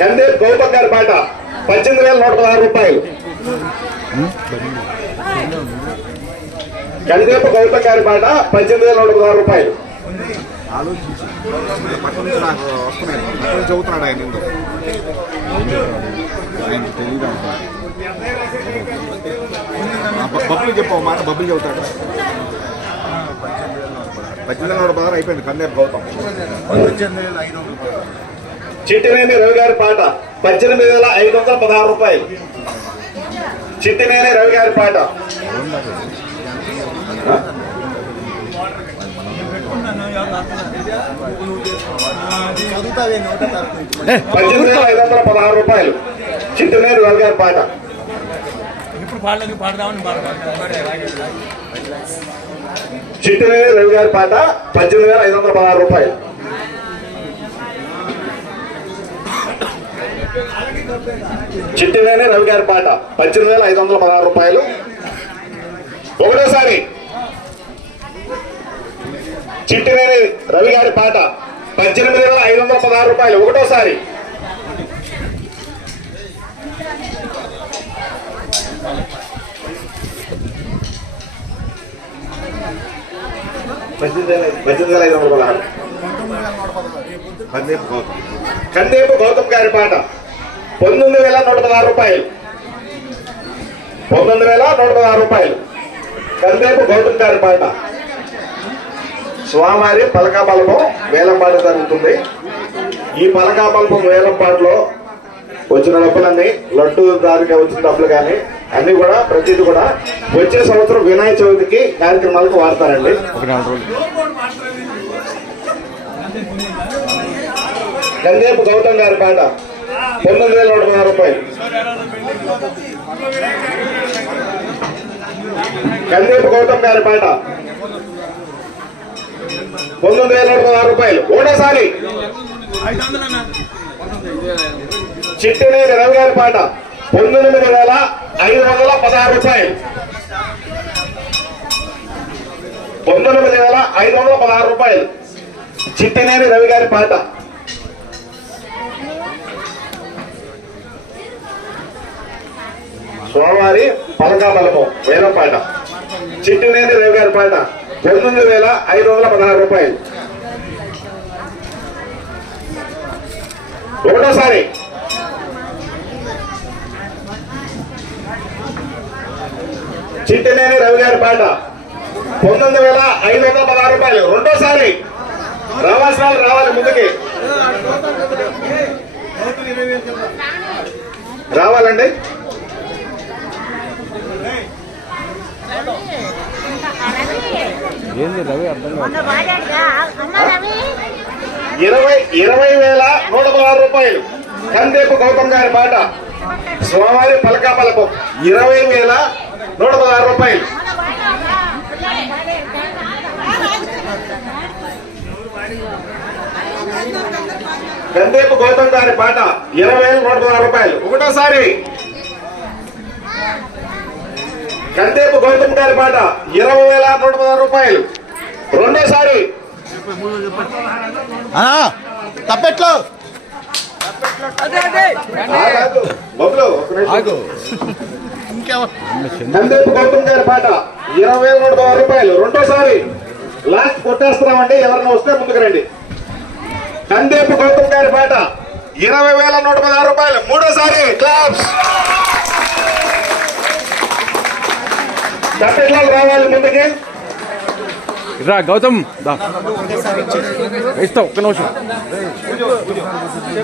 కందేపు గౌతమ్ గారి పాట 18,116 రూపాయలు. కందేపు గౌతమ్ గారి పాట 18,116 రూపాయలు. చదువుతున్నాడు ఆయన బబ్బులు చెప్పావు మాట, బబ్బులు చెబుతాడు. 18,116 అయిపోయింది కందేపు గౌతమ్. చిట్టినేని రవి గారి పాట 18,516 రూపాయలు. చిట్టినేని రవి గారి పాట 18,516 రూపాయలు. చిట్టినేని రవి గారి పాట. చిట్టినేని రవి గారి పాట 18,516 రూపాయలు. చిట్టినేని రవి గారి పాట 18,516 రూపాయలు. ఒకటోసారి చిట్టినేని రవి గారి పాట 18,516 రూపాయలు. ఒకటోసారి కందేపు గౌతమ్ గారి పాట 19,116 రూపాయలు. 19,116 రూపాయలు. కందేపు గౌతమ్ గారి పాట. స్వామివారి పలకాబలపం వేలంపాట జరుగుతుంది. ఈ పలకాబలపం వేలంపాటలో వచ్చిన డబ్బులన్నీ లడ్డు దారిగా వచ్చిన డబ్బులు కానీ అన్ని కూడా ప్రతిదీ కూడా వచ్చే సంవత్సరం వినాయక చవితికి కార్యక్రమాలకు వాడతారండి. కందేపు గౌతమ్ గారి పాట 19,116 రూపాయలు. కందేపు గౌతమ్ గారి పాట 19,116 రూపాయలు. ఒకటోసారి చిట్టినేని రవి గారి పాట 19,516 రూపాయలు. 19,516 రూపాయలు. చిట్టినేని రవి గారి పాట. స్వామివారి పలకాబలపం వేలం పాట. చిట్టినేని రవి గారి పాట 19,516 రూపాయలు. ఒకటోసారి చిట్టినేని రవి గారి పాట 19,516 రూపాయలు. రెండోసారి రావాల్సిన వాళ్ళు రావాలి, ముందుకి రావాలండి. ఏంది రవి అర్థం 20,116 రూపాయలు. కందేపు గౌతమ్ గారి పాట స్వామివారి పలకాబలపం 20,116 రూపాయలు. కందేపు గౌతమ్ గారి పాట 20,116 రూపాయలు. ఒకటోసారి కందేపు గౌతమ్ గారి పాట 20,116 రూపాయలు. రెండోసారి తప్పెట్లో కందేపు గౌతమ్ గారి పాట 20,116 రూపాయలు. రెండోసారి లాస్ట్ కొట్టేస్తున్నామండి, ఎవరైనా వస్తే ముందుకు రండి. కందేపు గౌతమ్ గారి పాట 20,116 రూపాయలు. మూడోసారి క్లాప్స్. చట్టెట్లు రావాలి ముందుకి. రా గౌతమ్ ఇస్తా ఒక్క నిమిషం.